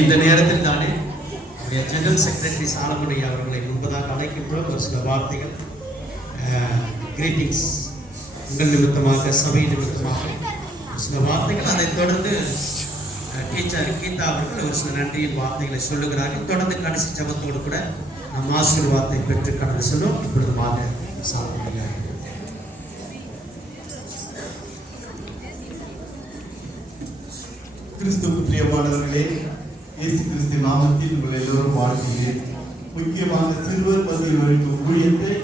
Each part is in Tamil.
இந்த நேரத்தில் தானே ஜெனரல் செக்ரட்டரி சாலமுடி அவர்களை முன்பதாக அழைக்கின்றோம். ஒரு சில வார்த்தைகள் கிரீட்டிங்ஸ் உங்கள் நிமித்தமாக, சபை நிமித்தமாக சில வார்த்தைகள். அதைத் தொடர்ந்து டீச்சர் கீதா அவர்கள் ஒரு சில நன்றியின் வார்த்தைகளை சொல்லுகிறார்கள். தொடர்ந்து கடைசி ஜபத்தோடு கூட நம் ஆசீர்வாதத்தை பெற்று கடந்து செல்லும். இப்பொழுதுமாக சாப்பிடுகிறார்கள். கிறிஸ்துவுக்கு பிரியமானவர்களே, இயேசு கிறிஸ்து நாமத்தில் உங்கள் எல்லோரும் வாழ்கிறேன். முக்கியமாக சிறுவர் பகுதியில் வரைக்கும் ஊழியத்தை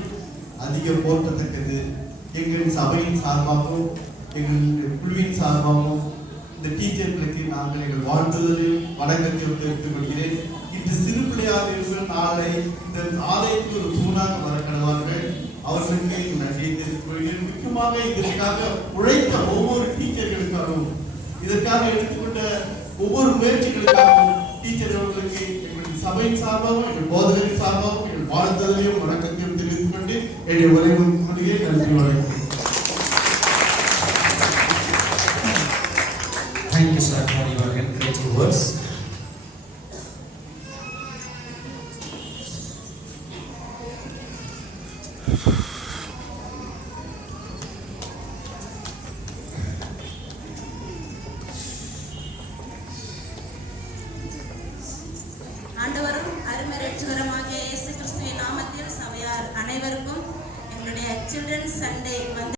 அதிக போற்றத்தக்கது. எங்கள் சபையின் சார்பாகவும் எங்கள் குழுவின் சார்பாகவும் இந்த டீச்சர்களுக்கு நாங்கள் எங்கள் வாழ்த்துதலையும் வணக்கத்தையும் தெரிவித்துக் கொள்கிறேன். இன்று சிறு பிள்ளையாளர்கள் நாளை இந்த ஆலயத்துக்கு ஒரு தூணாக வர கடவார்கள். அவர்களுக்கு நன்றியை தெரிவித்துக் கொள்கிறேன். முக்கியமாக இதற்காக உழைத்த ஒவ்வொரு டீச்சர்களுக்காகவும், இதற்காக எடுத்துக்கொண்ட ஒவ்வொரு முயற்சிகளுக்காகவும் டீச்சர்களுக்கு எங்களுடைய சபையின் சார்பாகவும் எங்கள் போதகரின் சார்பாகவும் எங்கள் வாழ்த்துதலையும் வணக்கத்தையும் தெரிவித்துக் கொண்டு என்னுடைய உரையை நன்றி வணக்கம். Thank you, sir, for your encouraging words. ஆண்டவரும் அருமை ரட்சகருமாகிய இயேசு கிறிஸ்துவின் நாமத்தில் சபையார் அனைவருக்கும் எங்களுடைய சில்ட்ரன்ஸ் சண்டே